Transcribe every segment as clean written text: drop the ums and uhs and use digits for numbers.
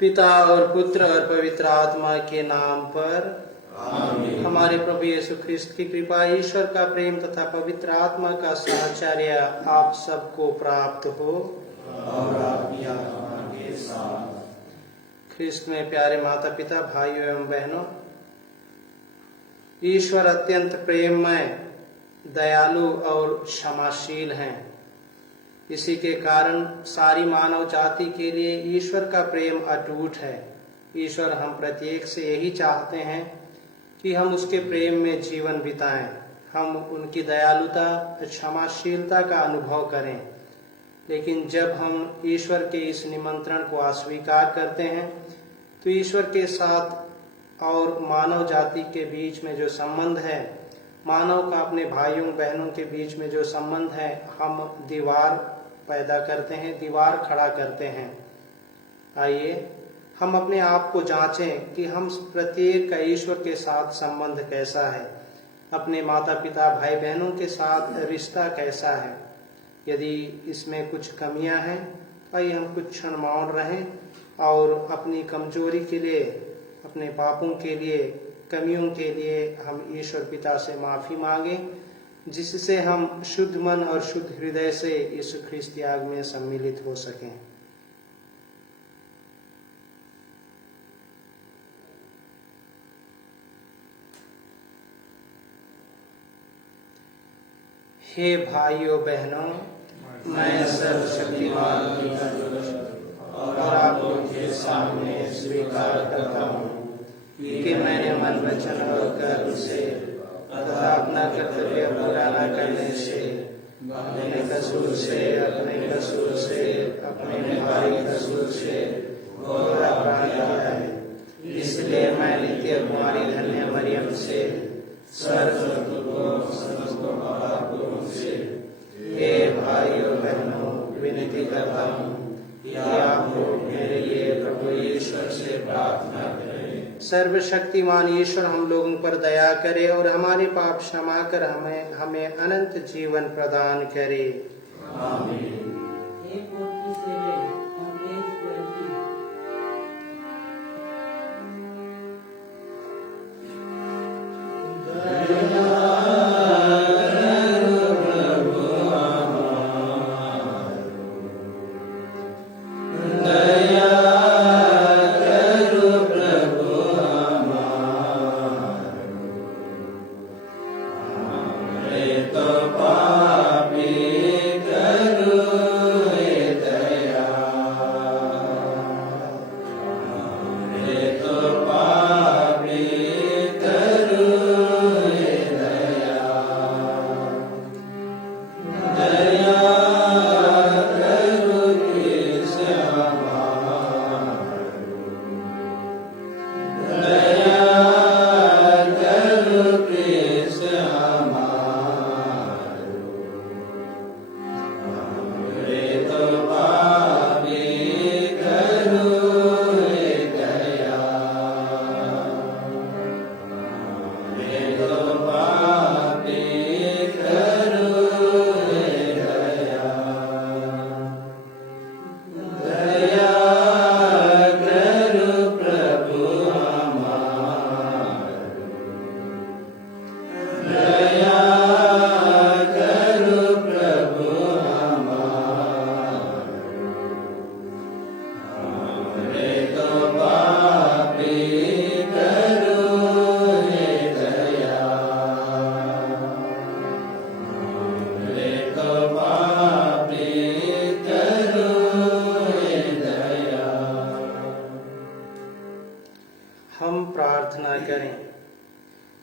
पिता और पुत्र और पवित्र आत्मा के नाम पर आमीन। हमारे प्रभु यीशु ख्रिस्त की कृपा, ईश्वर का प्रेम तथा पवित्र आत्मा का साहचर्य आप सबको प्राप्त हो और आपकी आत्मा के साथ। ख्रिस्त में प्यारे माता पिता, भाइयों एवं बहनों, ईश्वर अत्यंत प्रेममय, दयालु और क्षमाशील हैं। इसी के कारण सारी मानव जाति के लिए ईश्वर का प्रेम अटूट है। ईश्वर हम प्रत्येक से यही चाहते हैं कि हम उसके प्रेम में जीवन बिताएं, हम उनकी दयालुता, क्षमाशीलता का अनुभव करें। लेकिन जब हम ईश्वर के इस निमंत्रण को अस्वीकार करते हैं तो ईश्वर के साथ और मानव जाति के बीच में जो संबंध है, मानव का अपने भाइयों बहनों के बीच में जो संबंध है, हम दीवार पैदा करते हैं, दीवार खड़ा करते हैं। आइए हम अपने आप को जांचें कि हम प्रत्येक का ईश्वर के साथ संबंध कैसा है, अपने माता पिता भाई बहनों के साथ रिश्ता कैसा है। यदि इसमें कुछ कमियां हैं तो आइए हम कुछ क्षण मौन रहें और अपनी कमजोरी के लिए, अपने पापों के लिए, कमियों के लिए हम ईश्वर पिता से माफी मांगे, जिससे हम शुद्ध मन और शुद्ध हृदय से यीशु ख्रिस्त याग में सम्मिलित हो सकें। हे भाइयों बहनों, मैं सर्वशक्तिमान और आप लोगों के सामने स्वीकार करता हूँ कि मैंने मन, वचन और कर्म से तथा अपना कर्तव्य पूरा न करने से, अपने कसूर से, अपने भाई कसूर से घोर अपराध किया है। इसलिए मैं नित्य कुमारी धन्य मरियम से, हे भाइयों बहनों, विनती करता हूँ कि आप लोग मेरे लिए प्रभु ईश्वर से प्रार्थना करें। सर्वशक्तिमान ईश्वर हम लोगों पर दया करे और हमारे पाप क्षमा कर हमें अनंत जीवन प्रदान करे। आमीन।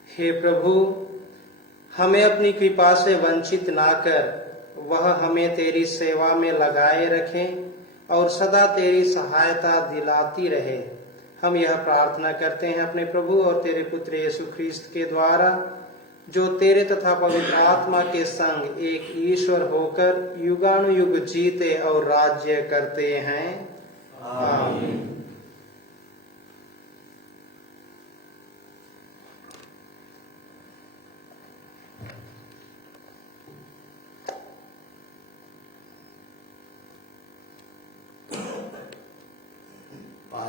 हे प्रभु, हमें अपनी कृपा से वंचित ना कर, वह हमें तेरी सेवा में लगाए रखें और सदा तेरी सहायता दिलाती रहे। हम यह प्रार्थना करते हैं अपने प्रभु और तेरे पुत्र यीशु ख्रिस्त के द्वारा, जो तेरे तथा पवित्र आत्मा के संग एक ईश्वर होकर युगानुयुग जीते और राज्य करते हैं। आमीन।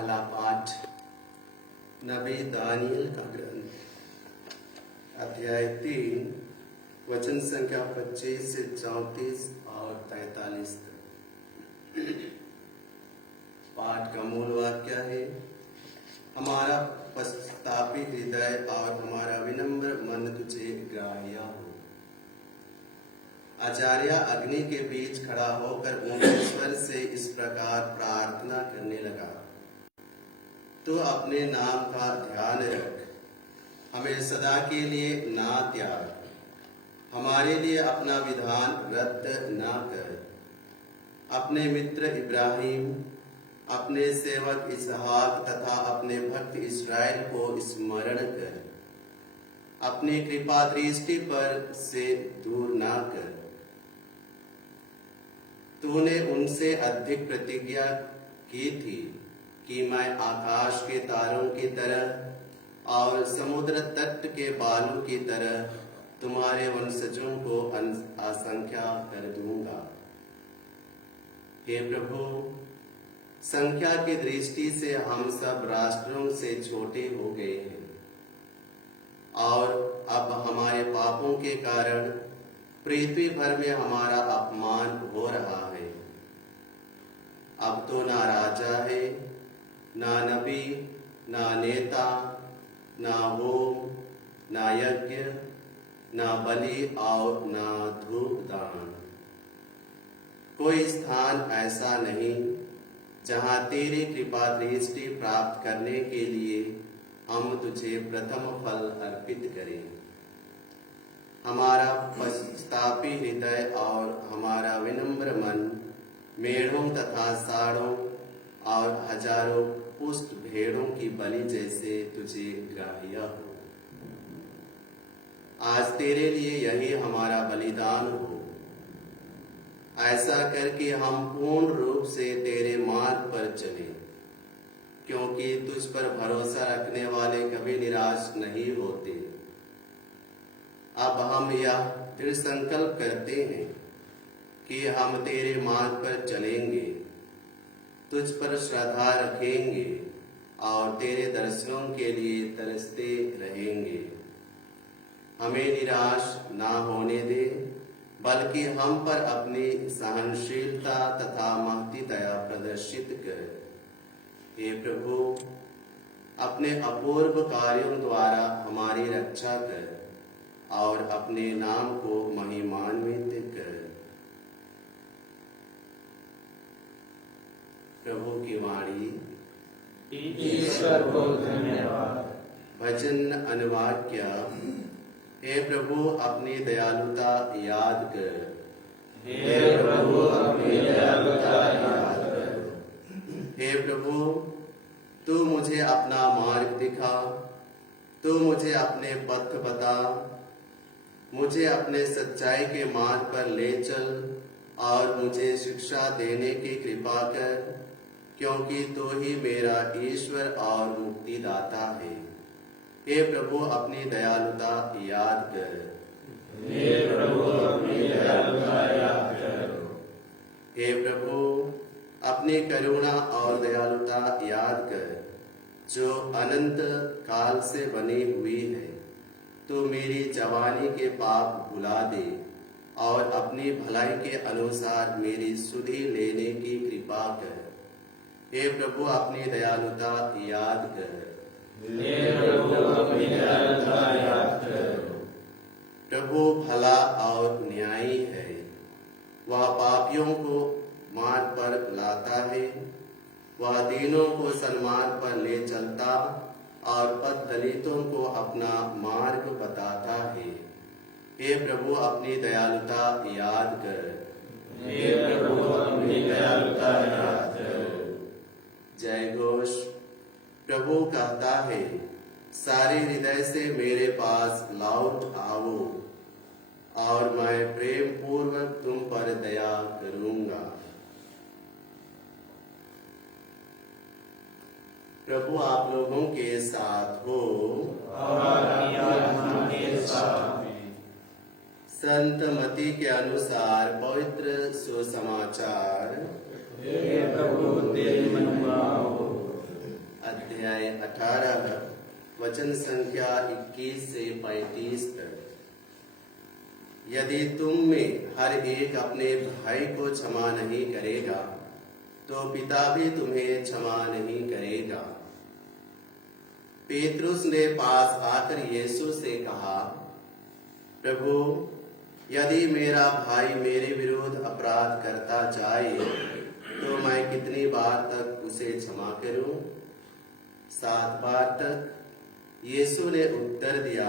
पहला पाठ नबी दानियल का ग्रंथ, अध्याय 3, वचन संख्या 25 से 34 और 43 तक। पाठ का मूल वाक्य है, हमारा पश्चातापी हृदय और हमारा विनम्र मन तुझे ग्राह्य हो। आचार्य अग्नि के बीच खड़ा होकर ऊंचे स्वर से इस प्रकार प्रार्थना करने लगा, तू अपने नाम का ध्यान रख, हमें सदा के लिए ना त्याग, हमारे लिए अपना विधान रद्द ना कर। अपने मित्र इब्राहिम, अपने सेवक इसहाक तथा अपने भक्त इस्राएल को स्मरण कर, अपनी कृपा दृष्टि पर से दूर ना कर। तूने उनसे अधिक प्रतिज्ञा की थी कि मैं आकाश के तारों की तरह और समुद्र तट के बालू की तरह तुम्हारे वंशजों को असंख्या कर दूंगा। हे प्रभु, संख्या की दृष्टि से हम सब राष्ट्रों से छोटे हो गए हैं और अब हमारे पापों के कारण पृथ्वी भर में हमारा अपमान हो रहा है। अब तो ना राजा है, ना नबी, ना नेता, ना होम, ना यज्ञ, ना बलि और ना धूप दान। कोई स्थान ऐसा नहीं जहां तेरी कृपा दृष्टि प्राप्त करने के लिए हम तुझे प्रथम फल अर्पित करें। हमारा पश्चातापी हृदय और हमारा विनम्र मन मेढ़ों तथा साढ़ों और हजारों पुष्ट भेड़ों की बलि जैसे तुझे ग्राह्य हो। आज तेरे लिए यही हमारा बलिदान हो। ऐसा करके हम पूर्ण रूप से तेरे मार्ग पर चलें, क्योंकि तुझ पर भरोसा रखने वाले कभी निराश नहीं होते। अब हम यह दृढ़ संकल्प करते हैं कि हम तेरे मार्ग पर चलेंगे, तुझ पर श्रद्धा रखेंगे और तेरे दर्शनों के लिए तरसते रहेंगे। हमें निराश ना होने दे, बल्कि हम पर अपनी सहनशीलता तथा महती दया प्रदर्शित कर। हे प्रभु, अपने अपूर्व कार्यों द्वारा हमारी रक्षा कर और अपने नाम को महिमान्वित कर। प्रभु की वाणी। ईश्वर को धन्यवाद। भजन अनुवाक्य। हे प्रभु, अपनी दयालुता याद कर। हे प्रभु, अपनी दयालुता याद कर। हे प्रभु, तू मुझे अपना मार्ग दिखा, तू मुझे अपने पथ बता, मुझे अपने सच्चाई के मार्ग पर ले चल और मुझे शिक्षा देने की कृपा कर, क्योंकि तू ही मेरा ईश्वर और मुक्तिदाता है। हे प्रभु, अपनी दयालुता याद कर। हे प्रभु, अपनी दयालुता याद कर। हे प्रभु, अपनी करुणा और दयालुता याद कर, जो अनंत काल से बनी हुई है। तू मेरी जवानी के पाप भुला दे और अपनी भलाई के अनुसार मेरी सुधि लेने की कृपा कर। हे प्रभु, अपनी दयालुता याद कर। हे प्रभु, अपनी दयालुता याद कर। प्रभु भला और न्यायी है, वह पापियों को मार्ग पर लाता है, वह दीनों को सन्मार्ग पर ले चलता और पथ दलितों को अपना मार्ग बताता है। हे प्रभु, अपनी दयालुता याद कर। हे प्रभु, अपनी दयालुता याद कर। जय घोष। प्रभु कहता है, सारे हृदय से मेरे पास लौट आओ और मैं प्रेम पूर्वक तुम पर दया करूंगा। प्रभु आप लोगों के साथ हो और आपकी आत्मा के साथ में। संत मती के अनुसार पवित्र सुसमाचार। हे प्रभु, तेरी महिमा हो। अध्याय 18 वचन संख्या 21 से 35 तक। यदि तुम में हर एक अपने भाई को क्षमा नहीं करेगा तो पिता भी तुम्हें क्षमा नहीं करेगा। पेतरुस ने पास आकर यीशु से कहा, प्रभु, यदि मेरा भाई मेरे विरुद्ध अपराध करता जाए तो मैं कितनी बार तक उसे क्षमा करूं? 7 बार तक? यीशु ने उत्तर दिया,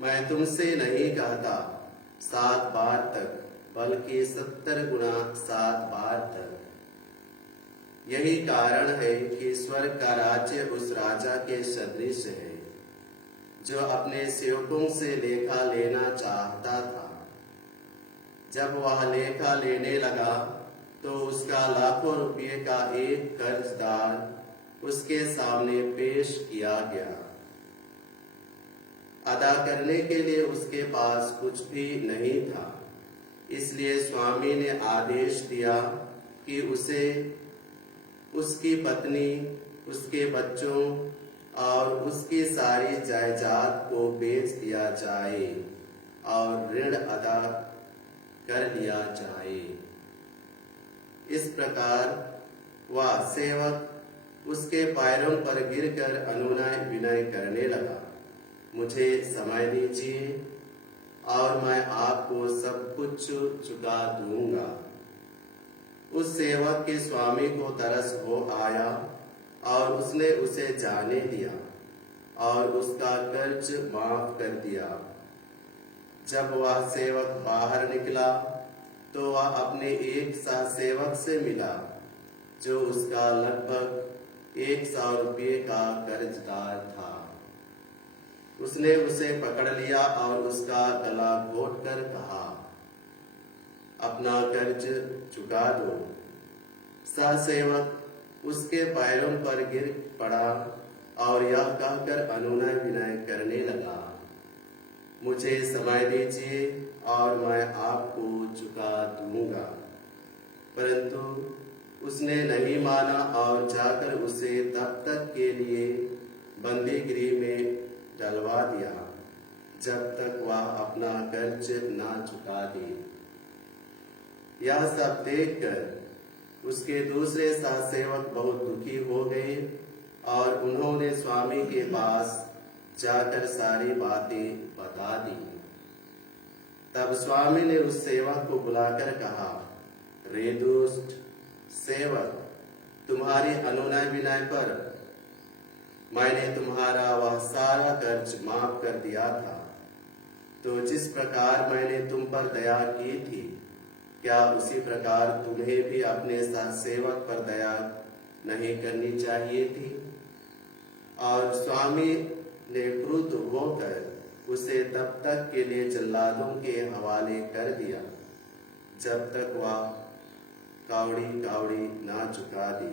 मैं तुमसे नहीं कहता 7 बार तक, बल्कि 70 गुना 7 बार तक। यही कारण है कि स्वर्ग का राज्य उस राजा के सदृश है जो अपने सेवकों से लेखा लेना चाहता था। जब वह लेखा लेने लगा तो उसका लाखों रुपये का एक कर्जदार उसके सामने पेश किया गया। अदा करने के लिए उसके पास कुछ भी नहीं था। इसलिए स्वामी ने आदेश दिया कि उसे, उसकी पत्नी, उसके बच्चों और उसकी सारी जायदाद को बेच दिया जाए और ऋण अदा कर लिया जाए। इस प्रकार वह सेवक उसके पैरों पर गिरकर अनुनय विनय करने लगा, मुझे समय दीजिए और मैं आपको सब कुछ चुका दूंगा। उस सेवक के स्वामी को तरस हो आया और उसने उसे जाने दिया और उसका कर्ज माफ कर दिया। जब वह सेवक बाहर निकला तो वह अपने एक सहसेवक से मिला जो उसका लगभग 100 रुपये का कर्जदार था। उसने उसे पकड़ लिया और उसका गला घोंटकर कहा, अपना कर्ज चुका दो। सहसेवक उसके पैरों पर गिर पड़ा और यह कहकर अनुनय विनय करने लगा, मुझे समय दीजिए और मैं आपको चुका दूंगा। परंतु उसने नहीं माना और जाकर उसे तब तक के लिए बंदी गृह में डलवा दिया जब तक वह अपना कर्ज ना चुका दे। यह सब देखकर उसके दूसरे सहसेवक बहुत दुखी हो गए और उन्होंने स्वामी के पास जाकर सारी बातें बता दी। तब स्वामी ने उस सेवक को बुलाकर कहा, रे दुष्ट सेवक, तुम्हारी अनुनय विनय पर मैंने तुम्हारा वह सारा कर्ज माफ कर दिया था। तो जिस प्रकार मैंने तुम पर दया की थी, क्या उसी प्रकार तुम्हें भी अपने सहसेवक पर दया नहीं करनी चाहिए थी? और स्वामी ने क्रुद्ध होकर उसे तब तक के लिए जल्लादों के हवाले कर दिया जब तक वह कावड़ी कावड़ी ना चुका दी।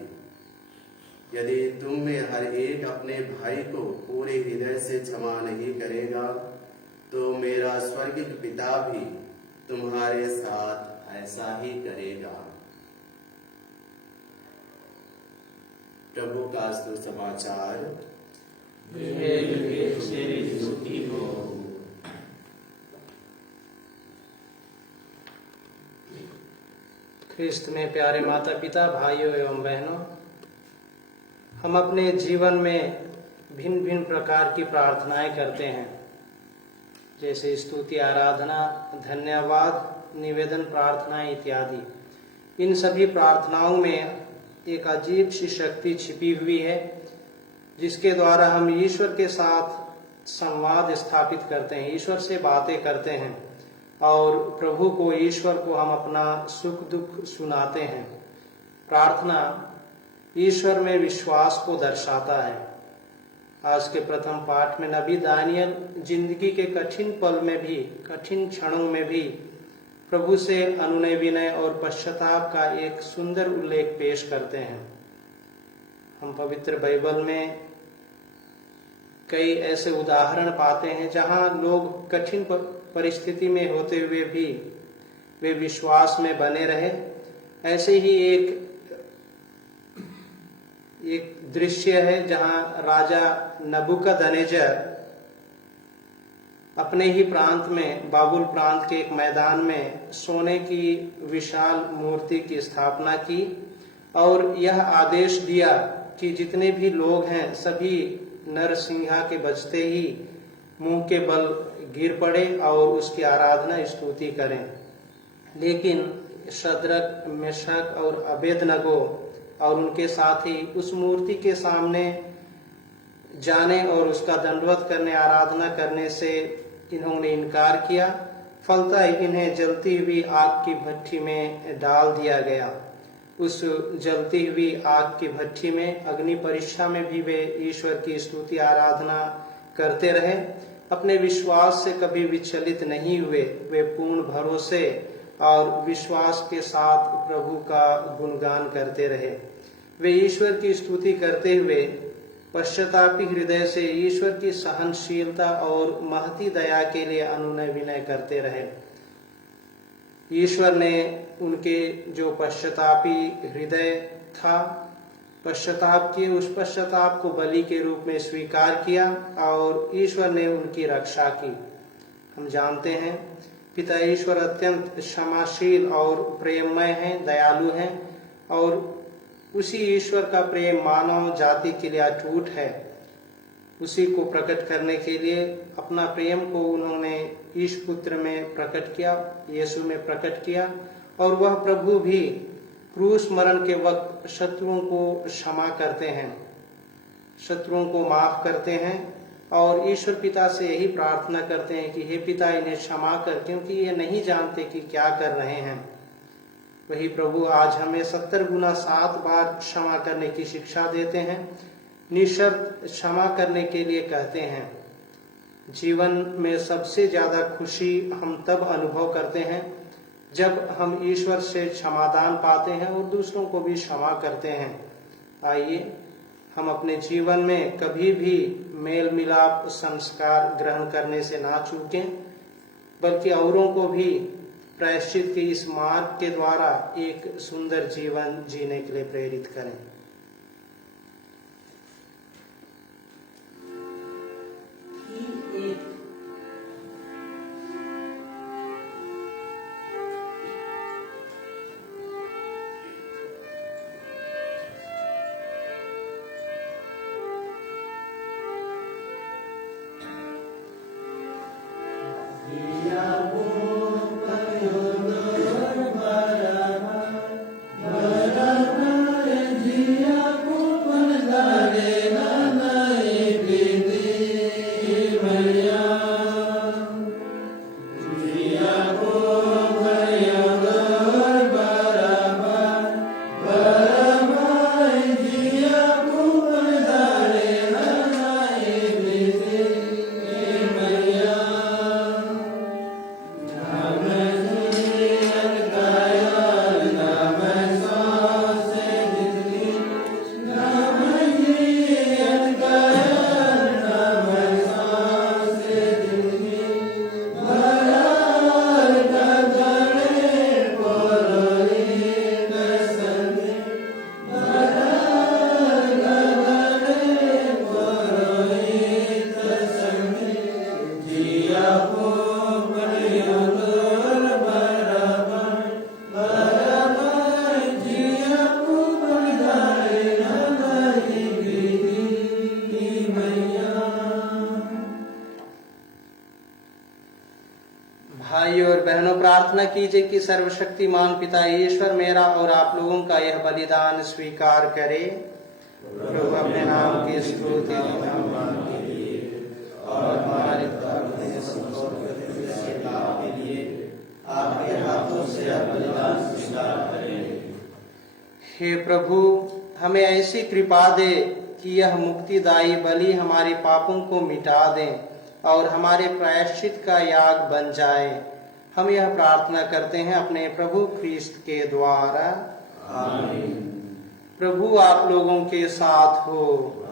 यदि तुम में हर एक अपने भाई को पूरे हृदय से क्षमा नहीं करेगा तो मेरा स्वर्गिक पिता भी तुम्हारे साथ ऐसा ही करेगा। प्रभु का सुसमाचार। ख्रिस्त में प्यारे माता पिता, भाइयों एवं बहनों, हम अपने जीवन में भिन्न भिन्न प्रकार की प्रार्थनाएं करते हैं, जैसे स्तुति, आराधना, धन्यवाद, निवेदन प्रार्थनाएं इत्यादि। इन सभी प्रार्थनाओं में एक अजीब सी शक्ति छिपी हुई है जिसके द्वारा हम ईश्वर के साथ संवाद स्थापित करते हैं, ईश्वर से बातें करते हैं और प्रभु को, ईश्वर को हम अपना सुख दुख सुनाते हैं। प्रार्थना ईश्वर में विश्वास को दर्शाता है। आज के प्रथम पाठ में नबी दानियल जिंदगी के कठिन पल में भी, कठिन क्षणों में भी प्रभु से अनुनय विनय और पश्चाताप का एक सुंदर उल्लेख पेश करते हैं। हम पवित्र बाइबल में कई ऐसे उदाहरण पाते हैं जहां लोग कठिन परिस्थिति में होते हुए भी वे विश्वास में बने रहे। ऐसे ही एक एक दृश्य है जहां राजा नबूकदनेजर अपने ही प्रांत में, बाबुल प्रांत के एक मैदान में सोने की विशाल मूर्ति की स्थापना की और यह आदेश दिया कि जितने भी लोग हैं सभी नरसिंहा के बजते ही मुंह के बल गिर पड़े और उसकी आराधना स्तुति करें। लेकिन शद्रक, मेशक और अबेदनगो और उनके साथी उस मूर्ति के सामने जाने और उसका दंडवत करने, आराधना करने से इन्होंने इनकार किया। फलतः इन्हें जलती हुई आग की भट्ठी में डाल दिया गया। उस जलती हुई आग की भट्ठी में, अग्नि परीक्षा में भी वे ईश्वर की स्तुति आराधना करते रहे। अपने विश्वास से कभी विचलित नहीं हुए। वे पूर्ण भरोसे और विश्वास के साथ प्रभु का गुणगान करते रहे। वे ईश्वर की स्तुति करते हुए पश्चातापी हृदय से ईश्वर की सहनशीलता और महती दया के लिए अनुनय विनय करते रहे। ईश्वर ने उनके जो पश्चातापी हृदय था, पश्चाताप किए, उस पश्चाताप को बलि के रूप में स्वीकार किया और ईश्वर ने उनकी रक्षा की। हम जानते हैं पिता ईश्वर अत्यंत क्षमाशील और प्रेममय हैं, दयालु हैं और उसी ईश्वर का प्रेम मानव जाति के लिए अटूट है। उसी को प्रकट करने के लिए अपना प्रेम को उन्होंने ईश पुत्र में प्रकट किया, यीशु में प्रकट किया। और वह प्रभु भी क्रूस मरण के वक्त शत्रुओं को क्षमा करते हैं, शत्रुओं को माफ करते हैं और ईश्वर पिता से यही प्रार्थना करते हैं कि हे पिता, इन्हें क्षमा कर, क्योंकि ये नहीं जानते कि क्या कर रहे हैं। वही प्रभु आज हमें 70 गुना 7 बार क्षमा करने की शिक्षा देते हैं, निशर्त क्षमा करने के लिए कहते हैं। जीवन में सबसे ज्यादा खुशी हम तब अनुभव करते हैं जब हम ईश्वर से क्षमादान पाते हैं और दूसरों को भी क्षमा करते हैं। आइए हम अपने जीवन में कभी भी मेल मिलाप संस्कार ग्रहण करने से ना चूकें, बल्कि औरों को भी प्रायश्चित के इस मार्ग के द्वारा एक सुंदर जीवन जीने के लिए प्रेरित करें। भाई और बहनों, प्रार्थना कीजिए कि सर्वशक्तिमान पिता ईश्वर मेरा और आप लोगों का यह बलिदान स्वीकार करे। प्रभु अपने नाम की स्तुति और हमारे आपके हाथों से बलिदान स्वीकार करें। हे प्रभु, हमें ऐसी कृपा दे कि यह मुक्तिदायी बलि हमारे पापों को मिटा दे और हमारे प्रायश्चित का याग बन जाए। हम यह प्रार्थना करते हैं अपने प्रभु ख्रीस्त के द्वारा। आमीन। प्रभु आप लोगों के साथ हो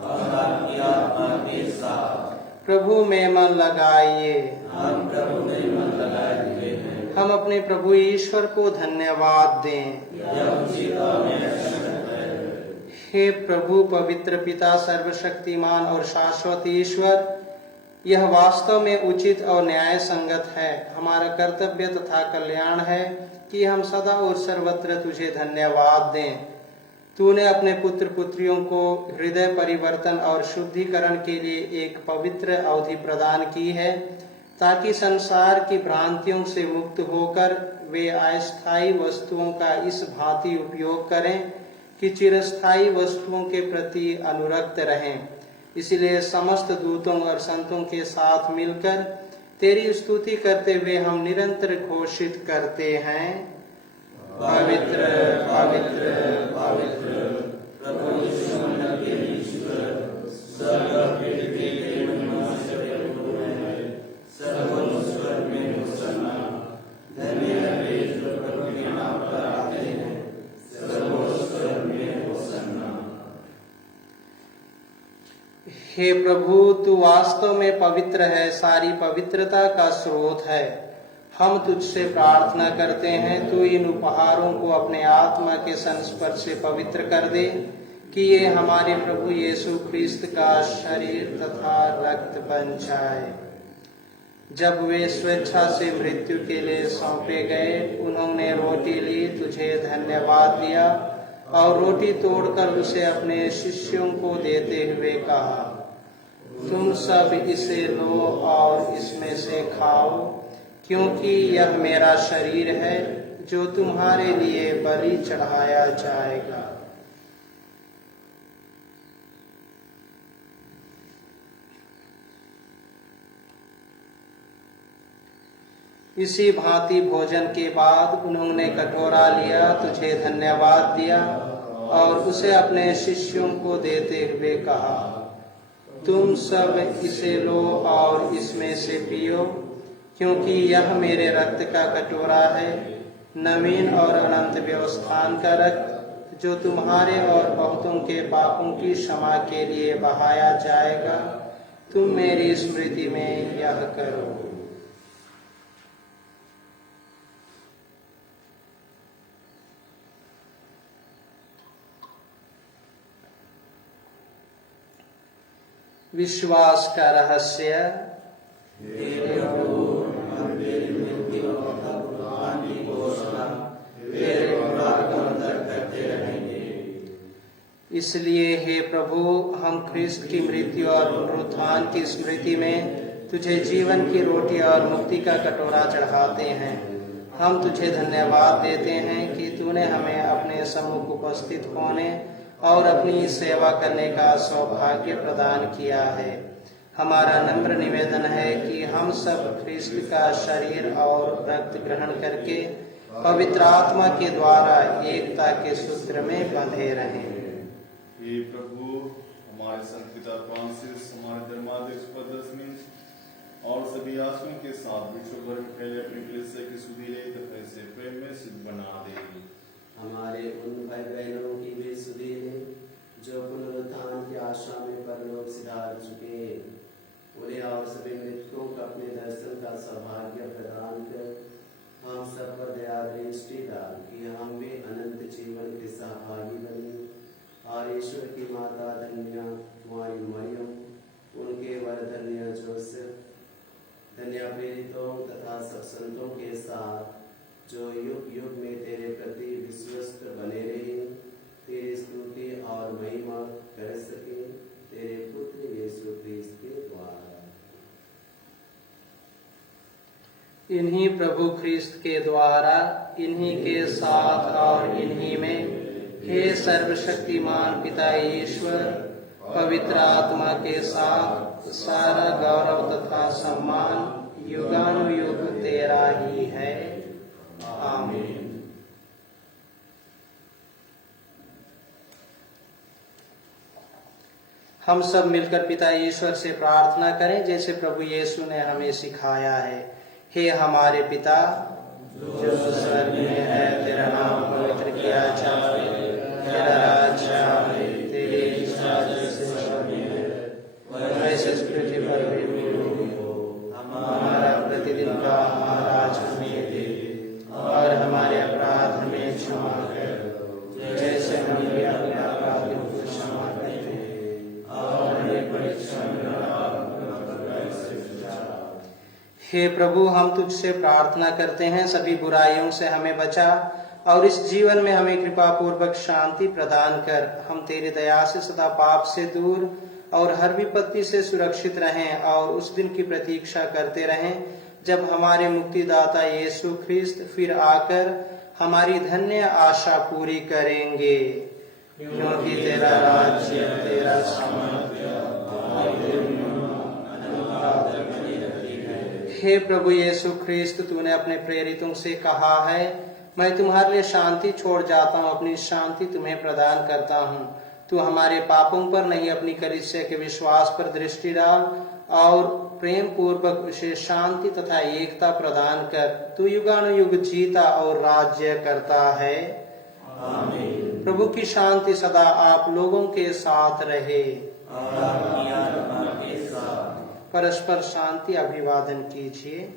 और आपकी आत्मा के साथ। प्रभु में मन लगाइए। हम प्रभु में मन लगाए हुए हैं। हम अपने प्रभु ईश्वर को धन्यवाद दें। यह उचित और न्याय है। हे प्रभु पवित्र पिता सर्वशक्तिमान और शाश्वत ईश्वर, यह वास्तव में उचित और न्याय संगत है, हमारा कर्तव्य तथा कल्याण है कि हम सदा और सर्वत्र तुझे धन्यवाद दें। तूने अपने पुत्र पुत्रियों को हृदय परिवर्तन और शुद्धिकरण के लिए एक पवित्र अवधि प्रदान की है, ताकि संसार की भ्रांतियों से मुक्त होकर वे अस्थायी वस्तुओं का इस भांति उपयोग करें कि चिरस्थायी वस्तुओं के प्रति अनुरक्त रहें। इसलिए समस्त दूतों और संतों के साथ मिलकर तेरी स्तुति करते हुए हम निरंतर घोषित करते हैं, पवित्र पवित्र पवित्र प्रभु यीशु मंडल के ईश्वर, स्वर्ग के महिमा से परिपूर्ण है, सर्वोच्च स्वर में होसन्ना। धन्य है वे जो प्रभु के नाम पर आते हैं, सर्वोच्च स्वर में होसन्ना। हे प्रभु, तू वास्तव में पवित्र है, सारी पवित्रता का स्रोत है। हम तुझसे प्रार्थना करते हैं, तू इन उपहारों को अपने आत्मा के संस्पर्श से पवित्र कर दे, कि ये हमारे प्रभु यीशु ख्रिस्त का शरीर तथा रक्त बन जाए। जब वे स्वेच्छा से मृत्यु के लिए सौंपे गए, उन्होंने रोटी ली, तुझे धन्यवाद दिया और रोटी तोड़कर उसे अपने शिष्यों को देते हुए कहा, तुम सब इसे लो और इसमें से खाओ, क्योंकि यह मेरा शरीर है जो तुम्हारे लिए बलि चढ़ाया जाएगा। इसी भांति भोजन के बाद उन्होंने कटोरा लिया, तुझे धन्यवाद दिया और उसे अपने शिष्यों को देते हुए कहा, तुम सब इसे लो और इसमें से पियो, क्योंकि यह मेरे रक्त का कटोरा है, नवीन और अनंत व्यवस्थान का रक्त, जो तुम्हारे और बहुतों के पापों की क्षमा के लिए बहाया जाएगा। तुम मेरी स्मृति में यह करो। विश्वास का रहस्य। इसलिए हे प्रभु, हम ख्रिस्त की मृत्यु और पुनरुत्थान की स्मृति में तुझे जीवन की रोटी और मुक्ति का कटोरा चढ़ाते हैं। हम तुझे धन्यवाद देते हैं कि तूने हमें अपने सम्मुख उपस्थित होने और अपनी सेवा करने का सौभाग्य प्रदान किया है। हमारा नम्र निवेदन है कि हम सब ख्रिस्त का शरीर और रक्त ग्रहण करके पवित्र आत्मा के द्वारा एकता के सूत्र में बंधे रहें। हे प्रभु, हमारे संत पिता फ्रांसिस, हमारे धर्माध्यक्ष पदस्मिन और सभी आश्रम के साथ विश्व भर में फैले अपनी कलीसिया की सुधीरे तथा इसे प्रेम में सिद्ध बना दे। हमारे उन भाई बहनों की भी सुधीरे जो पुनरुत्थान की आशा में परलोक सिधार चुके, उन्हें और सभी मृतकों को अपने दर्शन का सौभाग्य प्रदान कर हम सब पर दया दृष्टि डाल कि हम भी अनंत जीवन के सहभागी बने। और ईश्वर की माता धन्य कुमारी मरियम, उनके वर धन्य जोसेफ, धन्य प्रेरितों तथा सब संतों के साथ जो युग युग में तेरे प्रति विश्वस्त बने रहे, तेरी स्तुति और महिमा कर सके, तेरे पुत्र यीशु ख्रिस्त के द्वारा। इन्हीं प्रभु ख्रिस्त के द्वारा, इन्हीं के साथ और इन्हीं में, हे सर्वशक्तिमान पिता ईश्वर, पवित्र आत्मा के साथ सारा गौरव तथा सम्मान युगानुयुग तेरा ही है। आमीन। हम सब मिलकर पिता ईश्वर से प्रार्थना करें जैसे प्रभु यीशु ने हमें सिखाया है। हे हमारे पिता जो स्वर्ग में है, तेरा नाम पवित्र किया जाए, तेरा राज्य आए, तेरी इच्छा जैसे स्वर्ग में है वैसे पृथ्वी पर भी हो। हमारा प्रतिदिन का आहार आज हमें दे, और हमारे अपराध हमें क्षमा कर, जैसे हम भी अपने अपराधियों को हे प्रभु, हम तुझसे प्रार्थना करते हैं, सभी बुराइयों से हमें बचा और इस जीवन में हमें कृपा पूर्वक शांति प्रदान कर। हम तेरी दया से सदा पाप से दूर और हर विपत्ति से सुरक्षित रहें और उस दिन की प्रतीक्षा करते रहें जब हमारे मुक्तिदाता यीशु ख्रिस्त फिर आकर हमारी धन्य आशा पूरी करेंगे। क्योंकि तेरा राज्य, तेरा सामर्थ्य, हे प्रभु यीशु ख्रिस्त, तूने अपने प्रेरितों से कहा है, मैं तुम्हारे लिए शांति छोड़ जाता हूँ, अपनी शांति तुम्हें प्रदान करता हूँ। तू हमारे पापों पर नहीं, अपनी कलीसिया के विश्वास पर दृष्टि डाल और प्रेम पूर्वक उसे शांति तथा एकता प्रदान कर। तू युगानुयुग जीता और राज्य करता है। आमीन। प्रभु की शांति सदा आप लोगों के साथ रहे। परस्पर शांति अभिवादन कीजिए।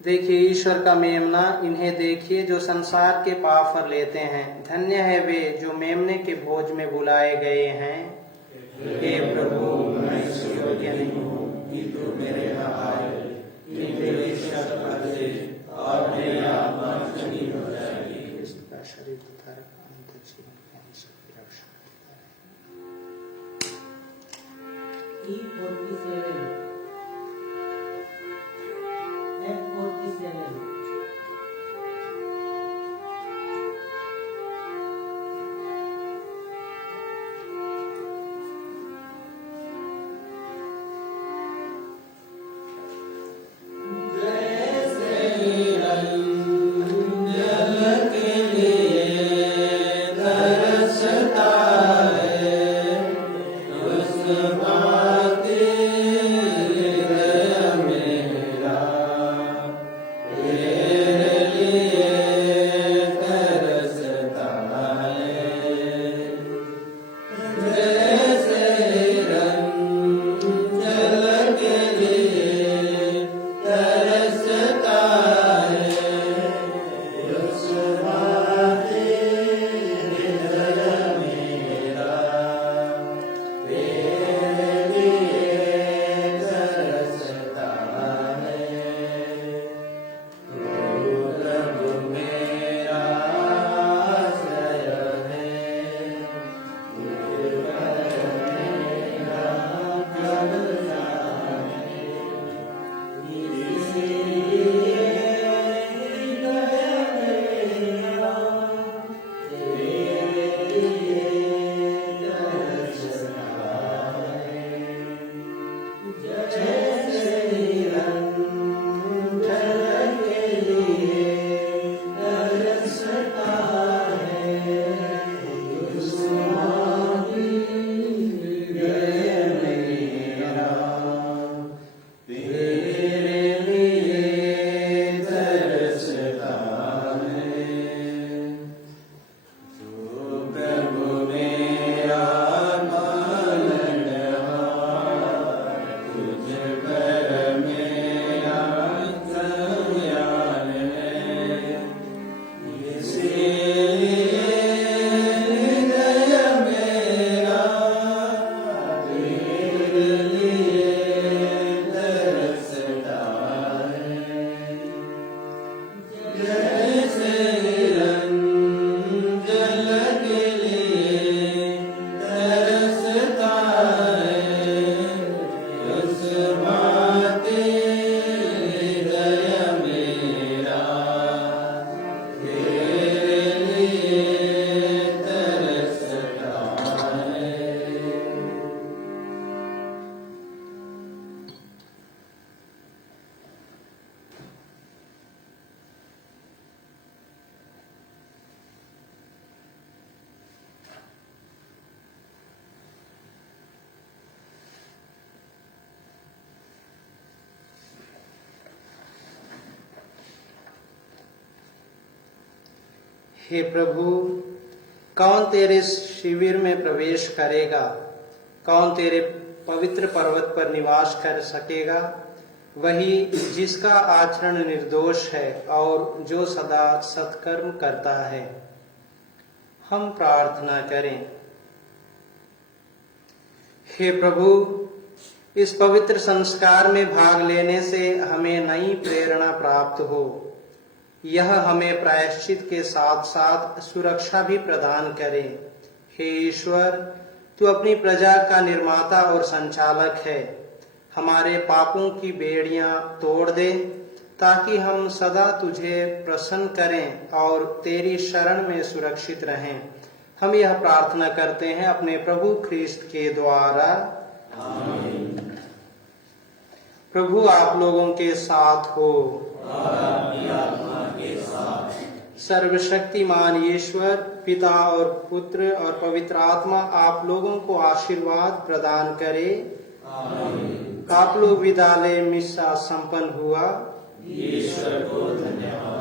देखिए ईश्वर का मेमना, इन्हें देखिए जो संसार के पाप पर लेते हैं। धन्य है वे जो मेमने के भोज में बुलाए गए हैं। हे प्रभु, मैं इस योग्य नहीं हूँ कि तू मेरे यहाँ आए, तेरे शब्द से और मेरी आत्मा चंगी हो जाएगी। इसका शरीर तथा अनंत जीवन की हम सबकी रक्षा करता रहे। Bhagavad हे प्रभु, कौन तेरे शिविर में प्रवेश करेगा? कौन तेरे पवित्र पर्वत पर निवास कर सकेगा? वही जिसका आचरण निर्दोष है और जो सदा सत्कर्म करता है। हम प्रार्थना करें। हे प्रभु, इस पवित्र संस्कार में भाग लेने से हमें नई प्रेरणा प्राप्त हो। यह हमें प्रायश्चित के साथ साथ सुरक्षा भी प्रदान करे। हे ईश्वर, तू अपनी प्रजा का निर्माता और संचालक है। हमारे पापों की बेड़ियां तोड़ दे ताकि हम सदा तुझे प्रसन्न करें और तेरी शरण में सुरक्षित रहें। हम यह प्रार्थना करते हैं अपने प्रभु ख्रीस्त के द्वारा। आमीन। प्रभु आप लोगों के साथ हो। सर्वशक्तिमान ईश्वर पिता और पुत्र और पवित्र आत्मा आप लोगों को आशीर्वाद प्रदान करे। आमीन। आप लोग विद्यालय मिसा संपन्न हुआ। ईश्वर को धन्यवाद।